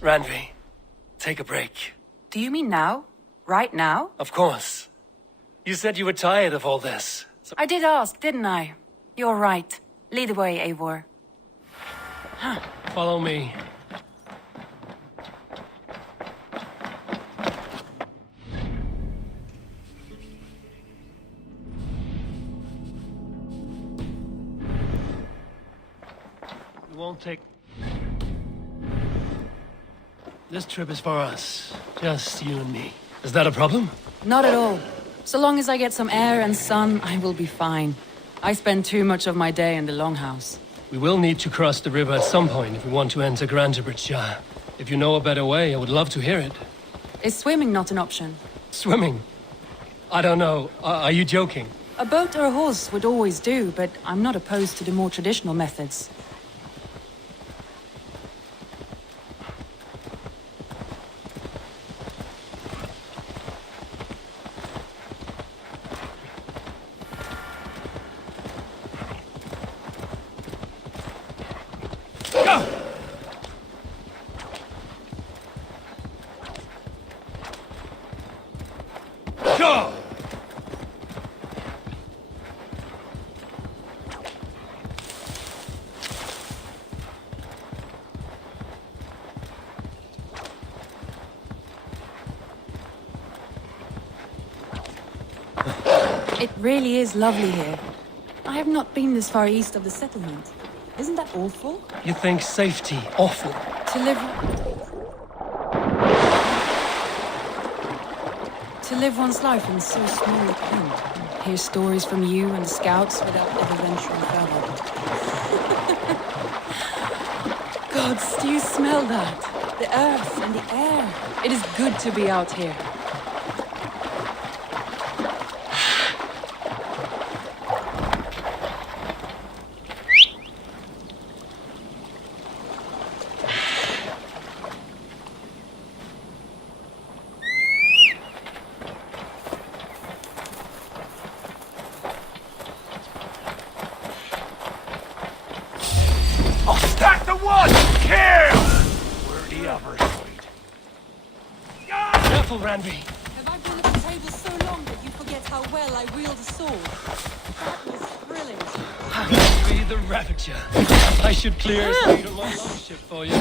Randvi, take a break. Do you mean now? Right now? Of course. You said you were tired of all this. So I did ask, didn't I? You're right. Lead the way, Eivor. follow me. We won't take... This trip is for us. Just you and me. Is that a problem? Not at all. So long as I get some air and sun, I will be fine. I spend too much of my day in the longhouse. We will need to cross the river at some point if we want to enter Grantebridge. If you know a better way, I would love to hear it. Is swimming not an option? Swimming? I don't know. Are you joking? A boat or a horse would always do, but I'm not opposed to the more traditional methods. It really is lovely here. I have not been this far east of the settlement. Isn't that awful? You think safety awful? To live one's life in so small a pen. Hear stories from you and the scouts without ever venturing further. Gods, do you smell that? The earth and the air. It is good to be out here. Randvi. Have I been at the table so long that you forget how well I wield a sword? That was thrilling. Be the Ravager. I should clear a seat on my longship for you.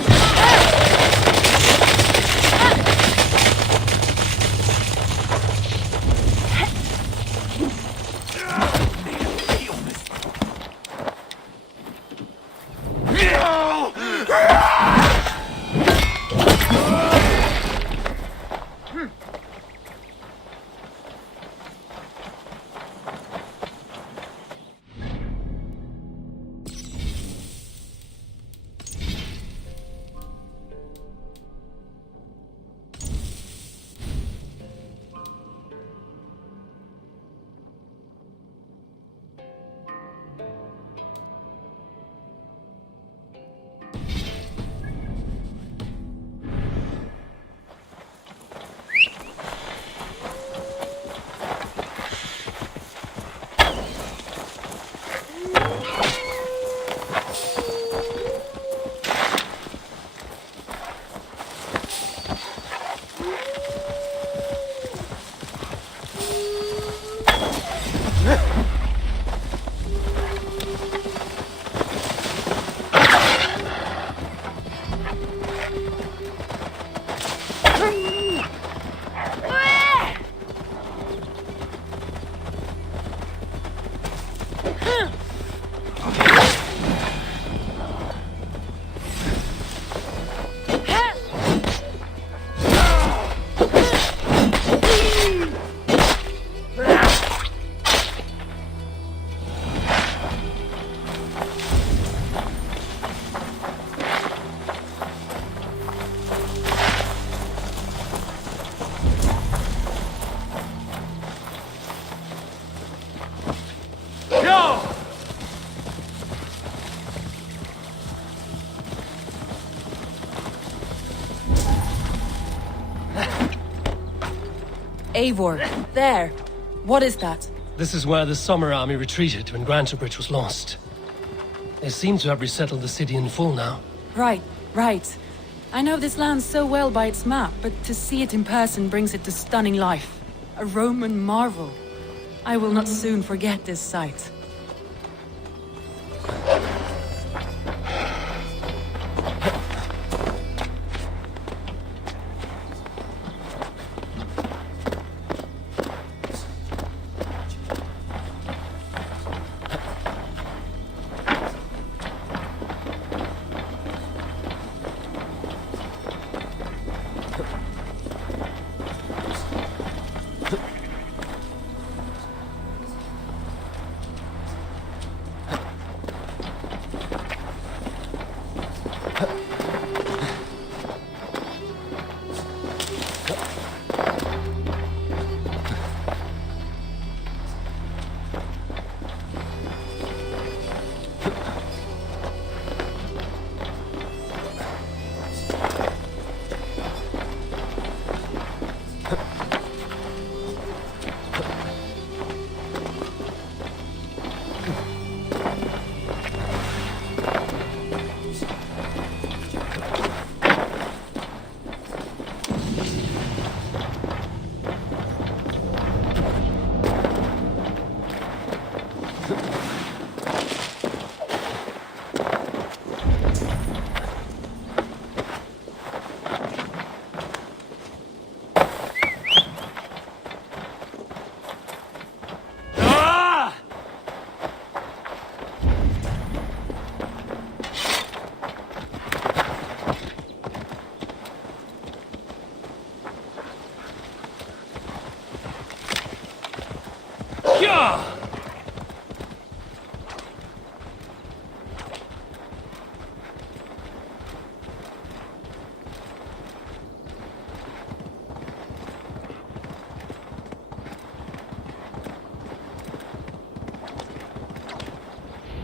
Eivor, there. What is that? This is where the Summer Army retreated when Grantebridge was lost. They seem to have resettled the city in full now. Right. I know this land so well by its map, but to see it in person brings it to stunning life. A Roman marvel. I will not soon forget this sight.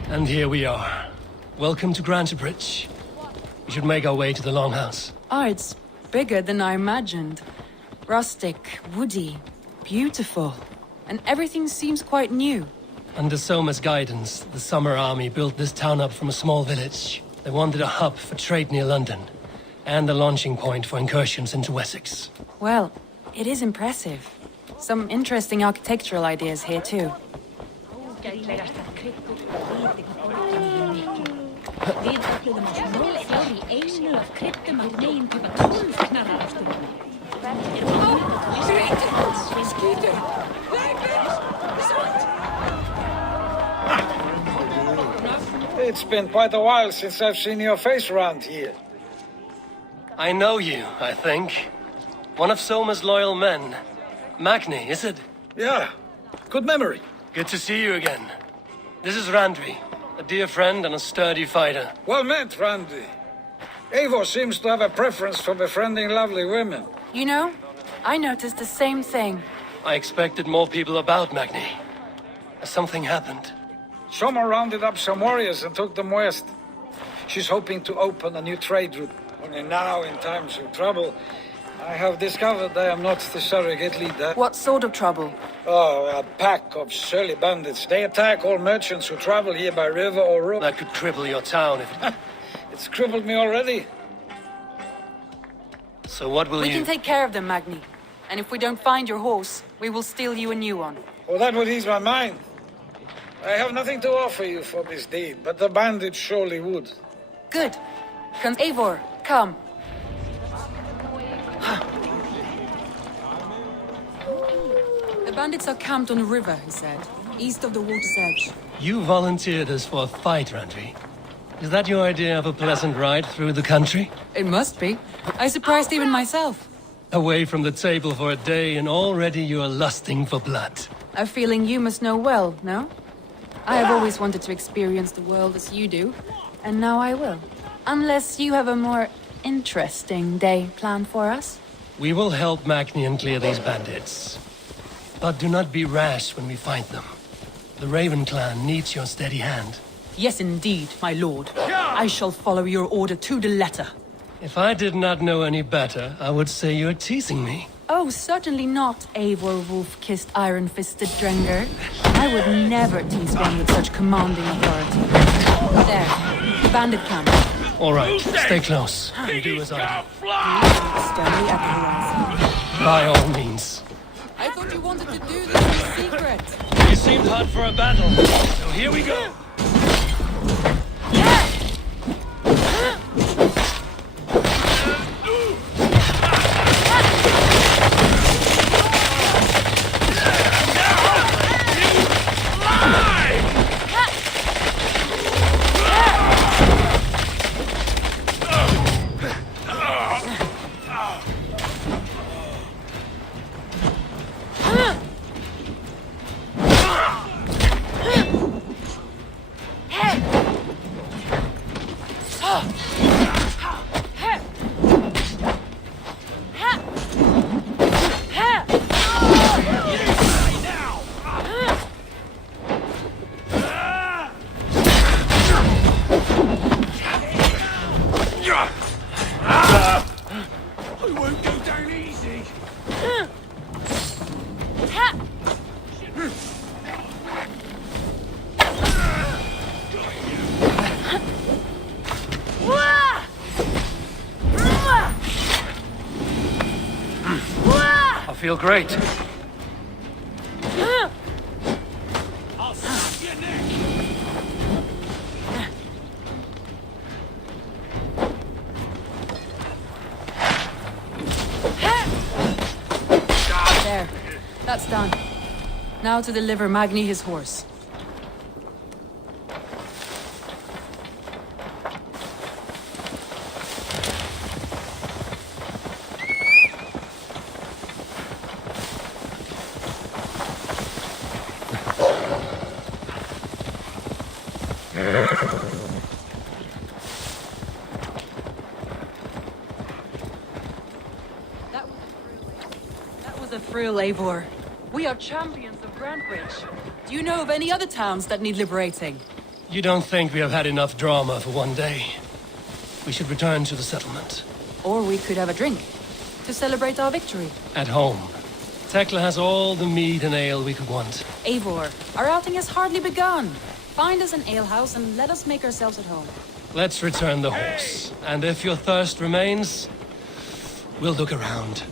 And here we are. Welcome to Grantebridge. We should make our way to the Longhouse. Ah, it's bigger than I imagined. Rustic, woody, beautiful. And everything seems quite new. Under Soma's guidance, the Summer Army built this town up from a small village. They wanted a hub for trade near London, and a launching point for incursions into Wessex. Well, it is impressive. Some interesting architectural ideas here too. It's been quite a while since I've seen your face around here. I know you, I think. One of Soma's loyal men. Magni, is it? Yeah, good memory. Good to see you again. This is Randvi, a dear friend and a sturdy fighter. Well met, Randy. Eivor seems to have a preference for befriending lovely women. You know, I noticed the same thing. I expected more people about Magni. Has something happened? Soma rounded up some warriors and took them west. She's hoping to open a new trade route. Only now, in times of trouble, I have discovered I am not the surrogate leader. What sort of trouble? Oh, a pack of surly bandits. They attack all merchants who travel here by river or road. That could cripple your town if it... It's crippled me already. So what will We you... can take care of them, Magni. And if we don't find your horse, we will steal you a new one. Well, that would ease my mind. I have nothing to offer you for this deed, but the bandits surely would. Good. Eivor, come. The bandits are camped on the river, he said, east of the water's edge. You volunteered us for a fight, Randvi. Is that your idea of a pleasant ride through the country? It must be. I surprised even myself. Away from the table for a day and already you are lusting for blood. A feeling you must know well, no? I have always wanted to experience the world as you do, and now I will. Unless you have a more interesting day planned for us. We will help Magni clear these bandits. But do not be rash when we find them. The Raven clan needs your steady hand. Yes, indeed, my lord. I shall follow your order to the letter. If I did not know any better, I would say you're teasing me. Oh, certainly not, Eivor wolf-kissed iron-fisted Drenger. I would never tease one with such commanding authority. There, bandit camp. All right, stay close. And do as I Steady at the horizon. do. By all means. I thought you wanted to do this in secret. You seemed hot for a battle, so here we go. I feel great. I'll snap your neck. There. That's done. Now to deliver Magni his horse. That was a thrill, Eivor. We are champions of Grantbridge. Do you know of any other towns that need liberating? You don't think we have had enough drama for one day? We should return to the settlement. Or we could have a drink to celebrate our victory. At home. Tekla has all the mead and ale we could want. Eivor, our outing has hardly begun. Find us an alehouse and let us make ourselves at home. Let's return the horse. And if your thirst remains, we'll look around.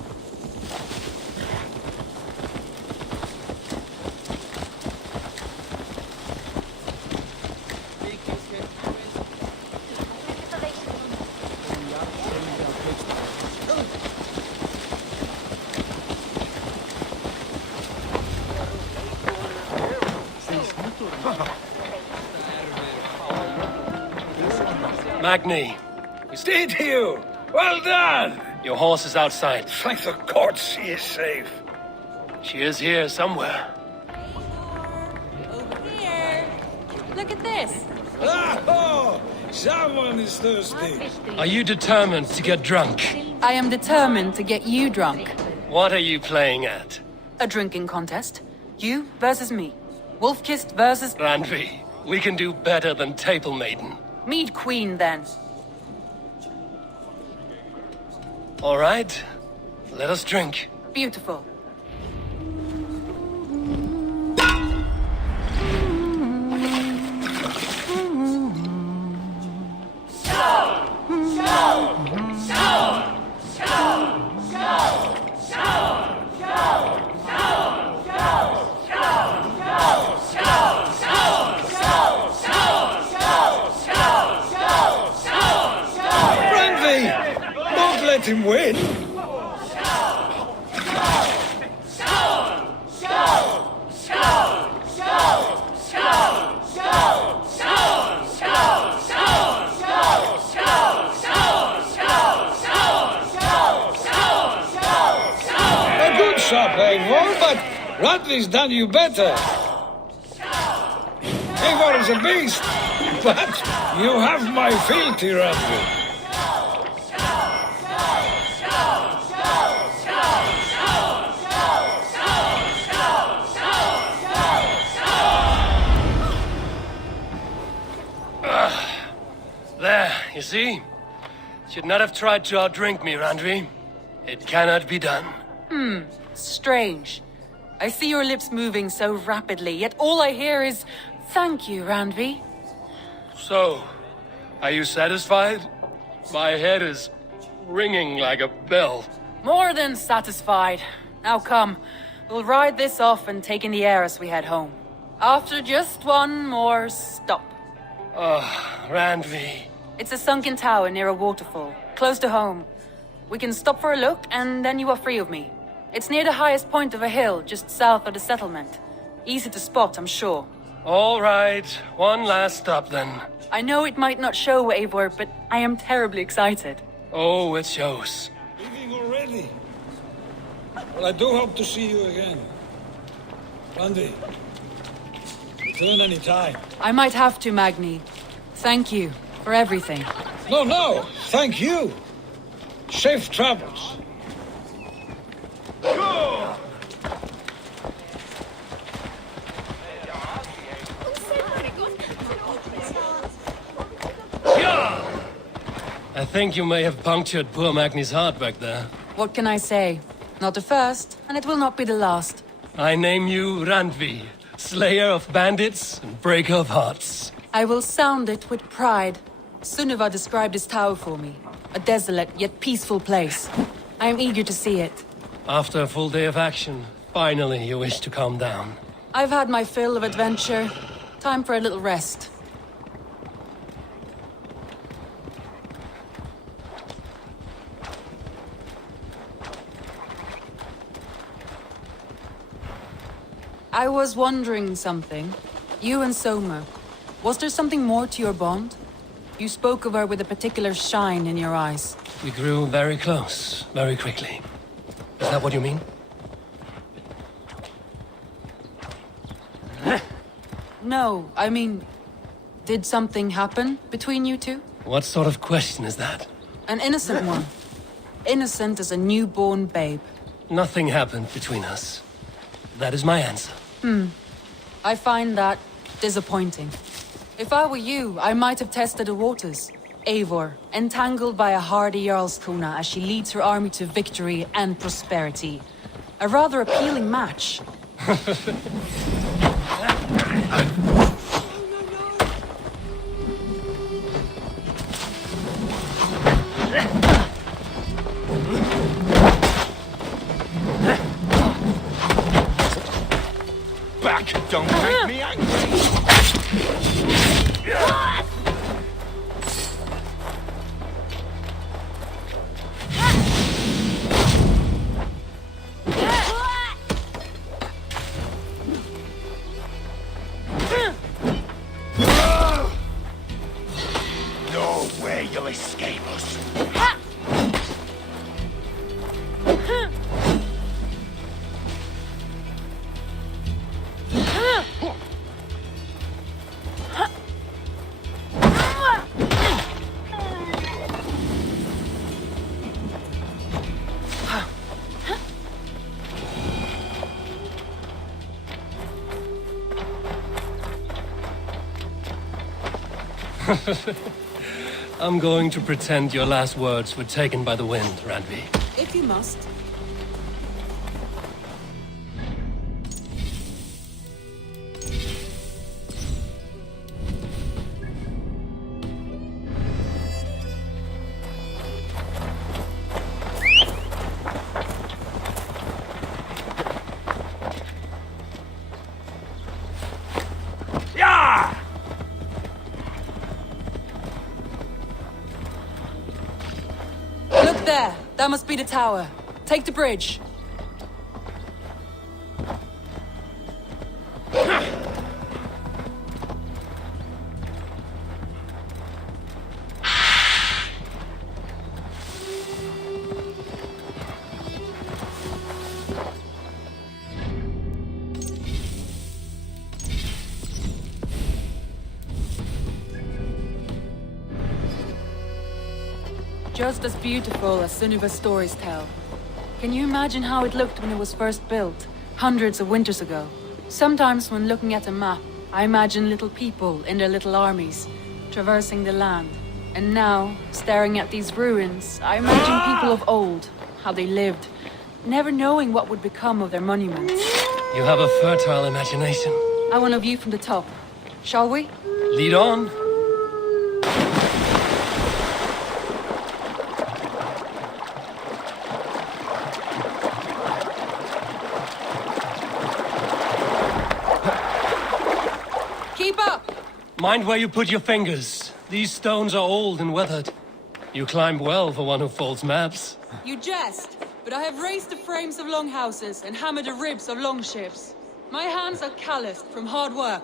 Magni, Did you? Well done! your horse is outside. Thank the gods she is safe. She is here somewhere. Over here. Look at this. Oh, someone is thirsty. Are you determined to get drunk? I am determined to get you drunk. What are you playing at? A drinking contest. You versus me. Wolf-kissed versus... Randvi, we can do better than Table Maiden. Mead Queen, then. All right, let us drink. Beautiful. Let him win. A good shot, Eivor, but Radley's done you better. Eivor is a beast, but you have my fealty, Radley. There, you see? Should not have tried to outdrink me, Randvi. It cannot be done. Strange. I see your lips moving so rapidly, yet all I hear is, "Thank you, Randvi." So, Are you satisfied? My head is ringing like a bell. More than satisfied. Now come, we'll ride this off and take in the air as we head home. After just one more stop. Randvi. It's a sunken tower near a waterfall, close to home. We can stop for a look, and then you are free of me. It's near the highest point of a hill, just south of the settlement. Easy to spot, I'm sure. All right, one last stop then. I know it might not show, Eivor, but I am terribly excited. Oh, it shows. Leaving already? Well, I do hope to see you again. Randy, return any time. I might have to, Magni. Thank you for everything. No, thank you. Safe travels. I think you may have punctured poor Magni's heart back there. What can I say? Not the first, and it will not be the last. I name you Randvi, slayer of bandits and breaker of hearts. I will sound it with pride. Sunniva described this tower for me. A desolate yet peaceful place. I am eager to see it. After a full day of action, finally you wish to calm down. I've had my fill of adventure. Time for a little rest. I was wondering something. You and Soma. Was there something more to your bond? You spoke of her with a particular shine in your eyes. We grew very close, very quickly. Is that what you mean? No, I mean... Did something happen between you two? What sort of question is that? An innocent one. Innocent as a newborn babe. Nothing happened between us. That is my answer. I find that disappointing. If I were you, I might have tested the waters. Eivor, entangled by a hardy Jarlskona as she leads her army to victory and prosperity. A rather appealing match. Back! Don't make me angry! No way you'll escape us! I'm going to pretend your last words were taken by the wind, Randvi. If you must. Yeah! Look there! That must be the tower. Take the bridge. Just as beautiful as Sunniva's stories tell. Can you imagine how it looked when it was first built, hundreds of winters ago? Sometimes when looking at a map, I imagine little people in their little armies, traversing the land. And now, staring at these ruins, I imagine people of old, how they lived, never knowing what would become of their monuments. You have a fertile imagination. I want a view from the top. Shall we? Lead on. Keep up! Mind where you put your fingers. These stones are old and weathered. You climb well for one who folds maps. You jest, but I have raised the frames of longhouses and hammered the ribs of longships. My hands are calloused from hard work.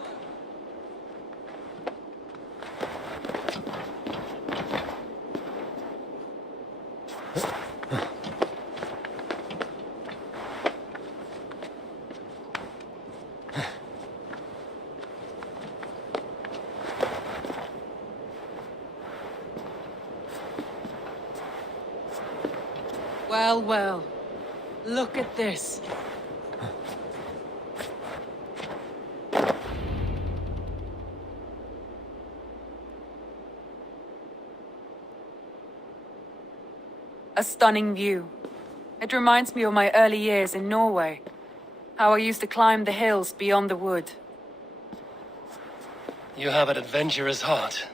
Well, well. Look at this. A stunning view. It reminds me of my early years in Norway. How I used to climb the hills beyond the wood. You have an adventurous heart.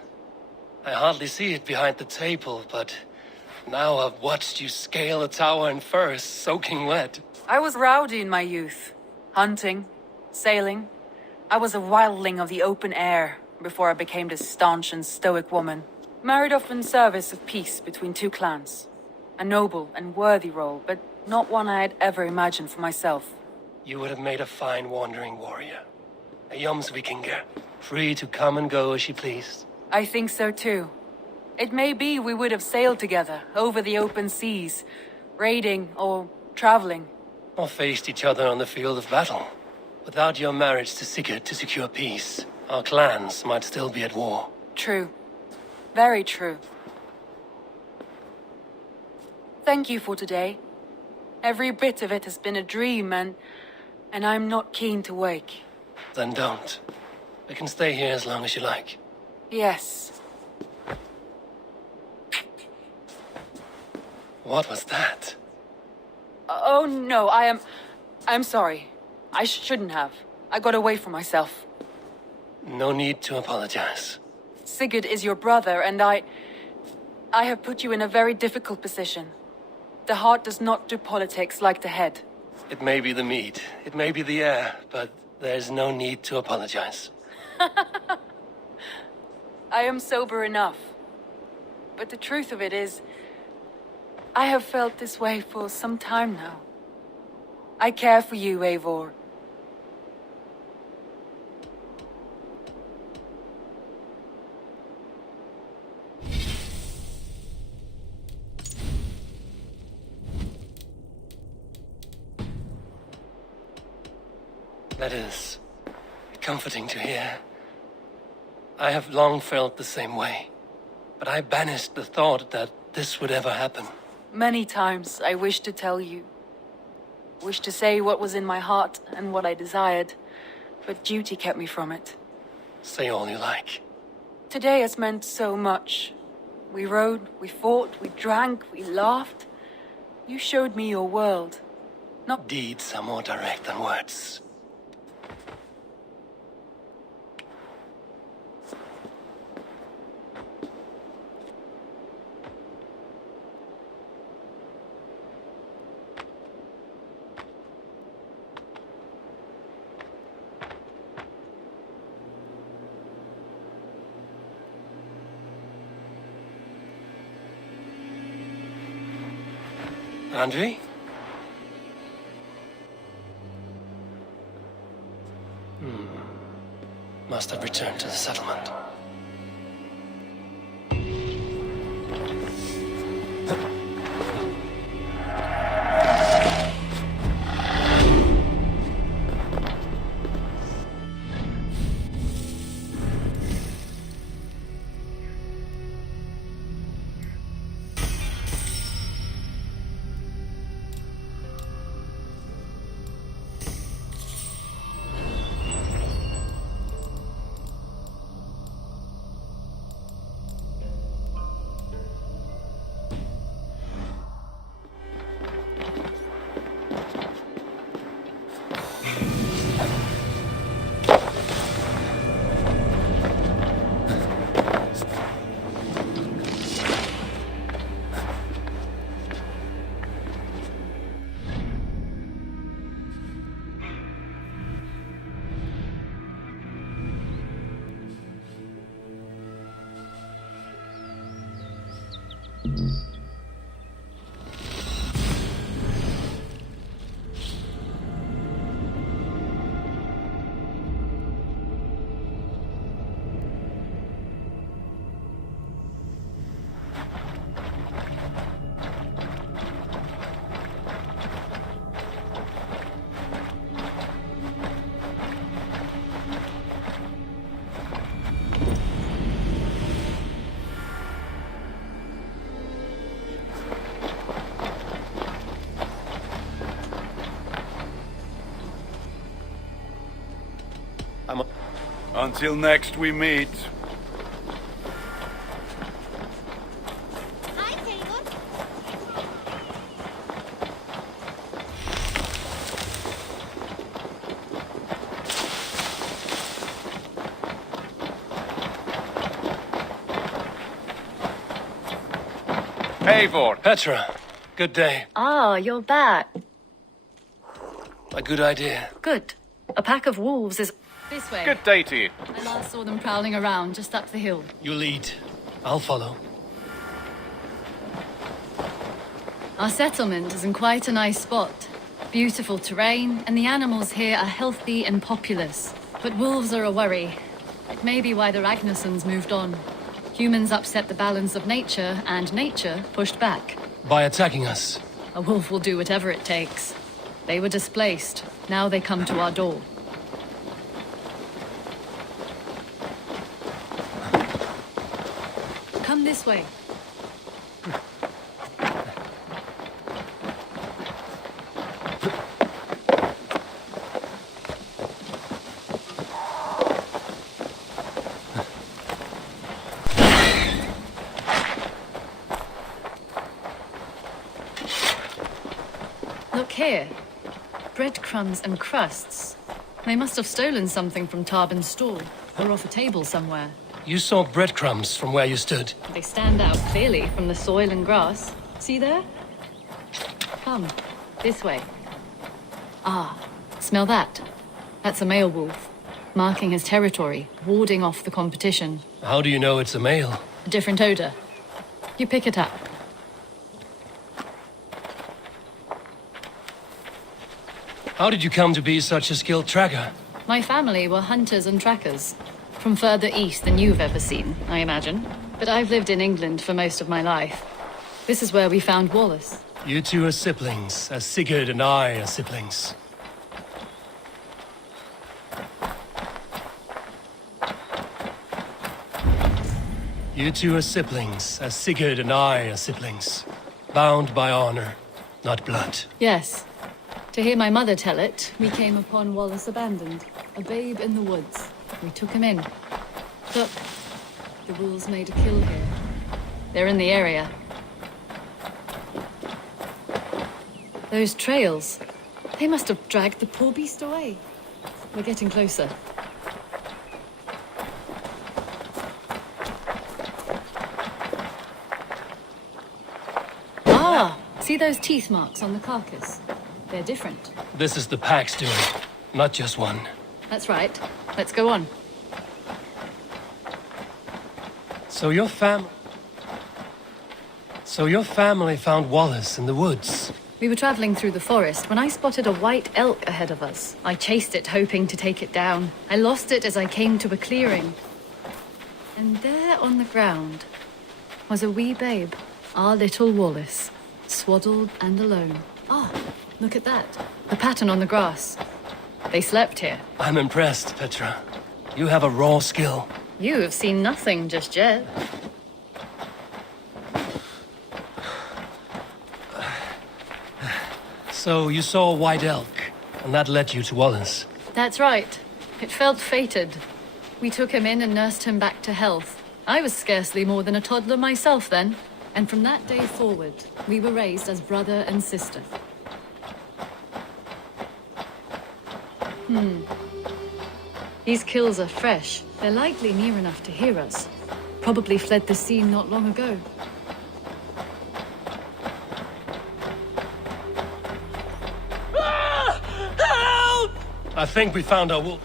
I hardly see it behind the table, but now I've watched you scale a tower in furs, soaking wet. I was rowdy in my youth. Hunting, sailing. I was a wildling of the open air before I became this staunch and stoic woman. Married off in service of peace between two clans. A noble and worthy role, but not one I had ever imagined for myself. You would have made a fine wandering warrior. A Jomsvikinger, free to come and go as she pleased. I think so too. It may be we would have sailed together over the open seas, raiding or traveling. Or faced each other on the field of battle. Without your marriage to Sigurd to secure peace, our clans might still be at war. True. Very true. Thank you for today. Every bit of it has been a dream, and I'm not keen to wake. Then don't. We can stay here as long as you like. Yes. What was that? Oh no, I'm sorry. I shouldn't have. I got away from myself. No need to apologize. Sigurd is your brother, and I have put you in a very difficult position. The heart does not do politics like the head. It may be the meat, it may be the air, but there's no need to apologize. I am sober enough. But the truth of it is, I have felt this way for some time now. I care for you, Eivor. That is comforting to hear. I have long felt the same way, but I banished the thought that this would ever happen. Many times I wished to tell you. Wished to say what was in my heart and what I desired, but duty kept me from it. Say all you like. Today has meant so much. We rode, we fought, we drank, we laughed. You showed me your world. Not Deeds are more direct than words. Andri? Must have returned to the settlement. Until next we meet. Hi, Taylor. Eivor! Petra, good day. Ah, you're back. A good idea. Good. A pack of wolves is this way. Good day to you. I last saw them prowling around just up the hill. You lead. I'll follow. Our settlement is in quite a nice spot. Beautiful terrain, and the animals here are healthy and populous. But wolves are a worry. It may be why the Ragnarsons moved on. Humans upset the balance of nature, and nature pushed back. By attacking us. A wolf will do whatever it takes. They were displaced. Now they come to our door. Come this way. Look here. Breadcrumbs and crusts. They must have stolen something from Tarbin's stall, or off a table somewhere. You saw breadcrumbs from where you stood. They stand out clearly from the soil and grass. See there? Come, this way. Ah, smell that? That's a male wolf, marking his territory, warding off the competition. How do you know it's a male? A different odor. You pick it up. How did you come to be such a skilled tracker? My family were hunters and trackers. From further east than you've ever seen, I imagine. But I've lived in England for most of my life. This is where we found Wallace. You two are siblings, as Sigurd and I are siblings. You two are siblings, as Sigurd and I are siblings. Bound by honor, not blood. Yes. To hear my mother tell it, we came upon Wallace abandoned, a babe in the woods. We took him in. Look, the wolves made a kill here. They're in the area. Those trails, they must have dragged the poor beast away. We're getting closer. Ah, see those teeth marks on the carcass? They're different. This is the pack's doing, not just one. That's right. Let's go on. So your family found Wallace in the woods. We were traveling through the forest when I spotted a white elk ahead of us. I chased it, hoping to take it down. I lost it as I came to a clearing. And there on the ground was a wee babe, our little Wallace, swaddled and alone. Ah, look at that. The pattern on the grass. They slept here. I'm impressed, Petra. You have a raw skill. You have seen nothing just yet. So you saw a white elk, and that led you to Wallace. That's right. It felt fated. We took him in and nursed him back to health. I was scarcely more than a toddler myself then. And from that day forward, we were raised as brother and sister. These kills are fresh. They're likely near enough to hear us. Probably fled the scene not long ago. I think we found our wolf.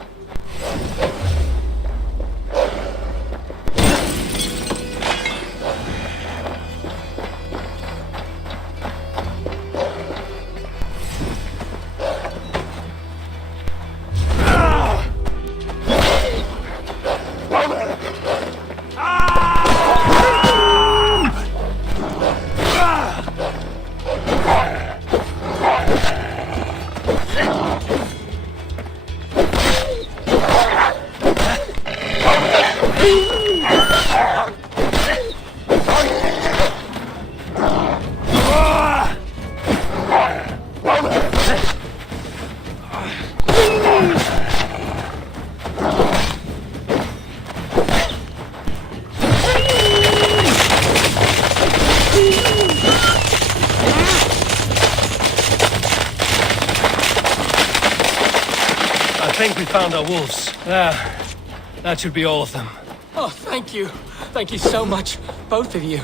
I think we found our wolves. That should be all of them. Oh, thank you. Thank you so much, both of you.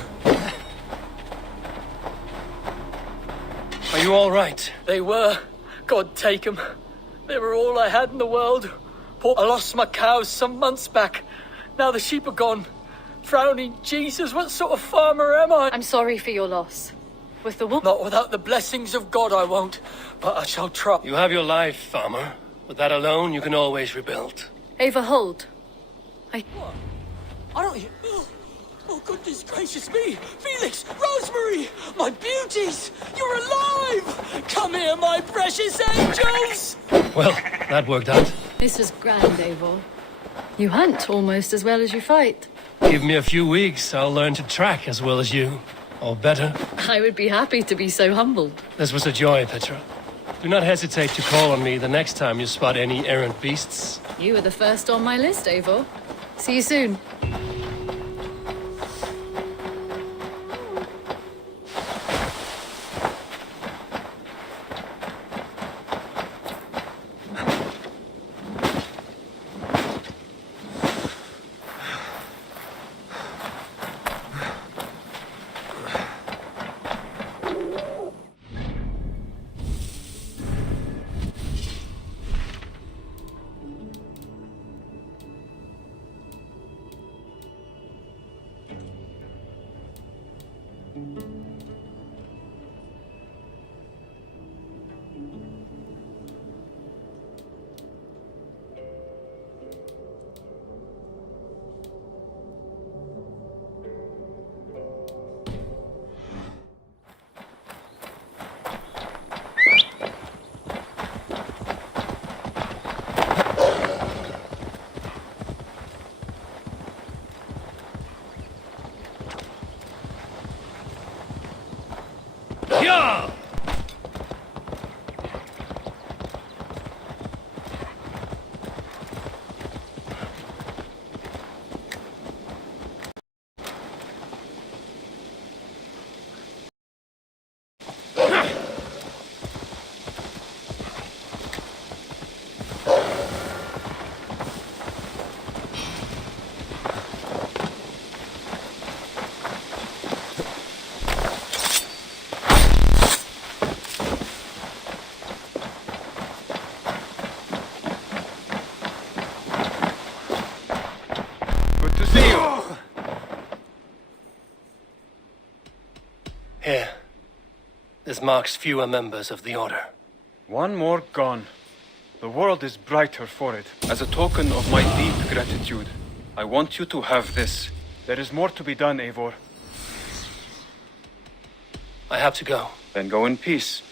Are you all right? They were. God take them. They were all I had in the world. I lost my cows some months back. Now the sheep are gone. Frowning Jesus, what sort of farmer am I? I'm sorry for your loss. With the wolf... Not without the blessings of God I won't, but I shall try. You have your life, farmer. With that alone, you can always rebuild. Ava, hold. I don't... Oh, goodness gracious me! Felix! Rosemary! My beauties! You're alive! Come here, my precious angels! Well, that worked out. This was grand, Eivor. You hunt almost as well as you fight. Give me a few weeks, I'll learn to track as well as you. Or better. I would be happy to be so humbled. This was a joy, Petra. Do not hesitate to call on me the next time you spot any errant beasts. You were the first on my list, Eivor. See you soon. Yeah! Good to see you. Here. This marks fewer members of the Order. One more gone. The world is brighter for it. As a token of my deep gratitude, I want you to have this. There is more to be done, Eivor. I have to go. Then go in peace.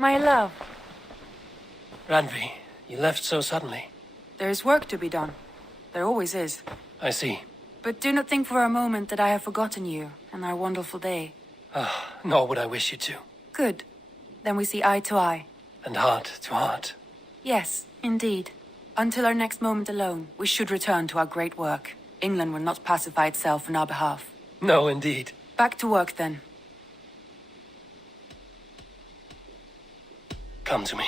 My love, Radvi, you left so suddenly. there is work to be done. There always is. I see. But do not think for a moment that I have forgotten you and our wonderful day. Nor would I wish you to. Good. Then we see eye to eye. And heart to heart. Yes, indeed. Until our next moment alone, we should return to our great work. England will not pacify itself on our behalf. No, indeed. Back to work then. Come to me.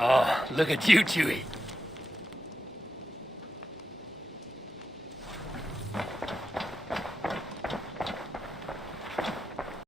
Oh, look at you, Chewie.